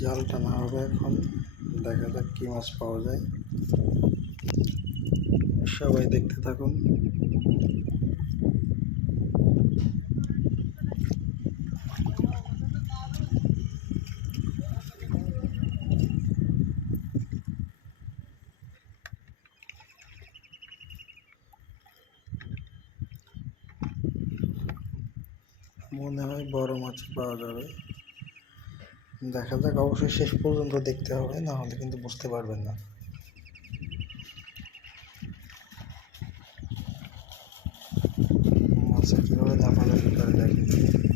জাল টানা হবে এখন। দেখা যাক কি মাছ পাওয়া যায়। সবাই দেখতে থাকুন। মনে হয় বড় মাছ পাওয়া যাবে। দেখা যাক, অবশ্যই শেষ পর্যন্ত দেখতে হবে, না হলে কিন্তু বুঝতে পারবেন না। মাছে কীভাবে লাফালাফি করে দেখেন।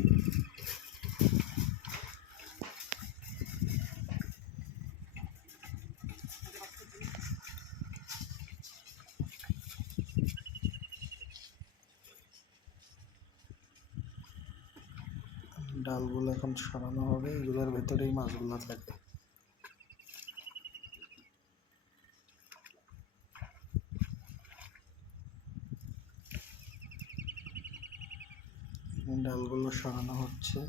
ডালগুলো এখন সরানো হবে, এগুলোর ভেতরেই মাছগুলো থাকে। ডালগুলো সরানো হচ্ছে।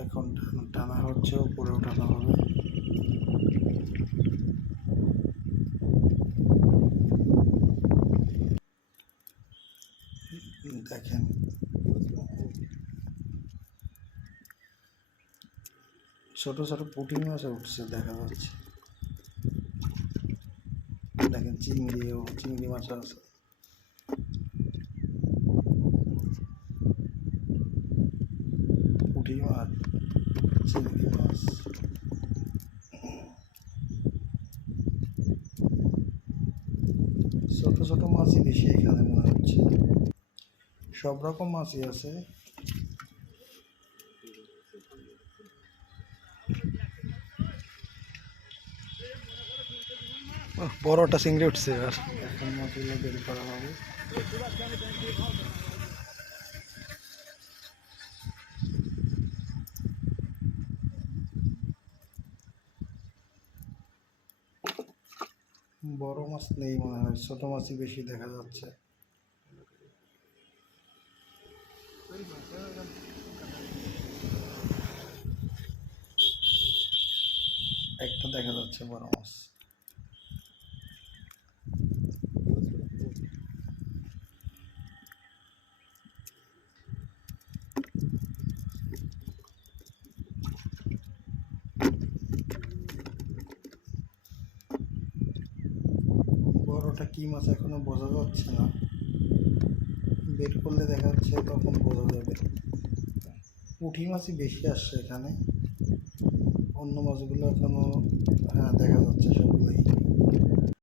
এখন টান- টানা হচ্ছে উপরে ওঠানো হবে। দেখেন। ছোট ছোট পুঁটি মাছ উঠছে, দেখা যাচ্ছে। দেখেন চিংড়িও, চিংড়ি মাছও আছে। পুঁটি মাছ চিংড়ি মাছ। ছোট ছোট মাছই বেশি এখানে মনে হচ্ছে। সব রকম মাছই আছে। বড়টা চিংড়ি উঠছে এবার এখন মাছগুলো বের করা হবে। বড় মাছ নেই মনে হয় ছোট মাছই বেশি দেখা যাচ্ছে। একটা দেখা যাচ্ছে বড় মাছ। বড়টা কি মাছ এখনও বোঝা যাচ্ছে না। বের করলে দেখা যাচ্ছে তখন বোঝা যাবে পুঁটি মাছই বেশি আসছে এখানে। অন্য মাছগুলো এখনও হ্যাঁ দেখা যাচ্ছে সবগুলোই।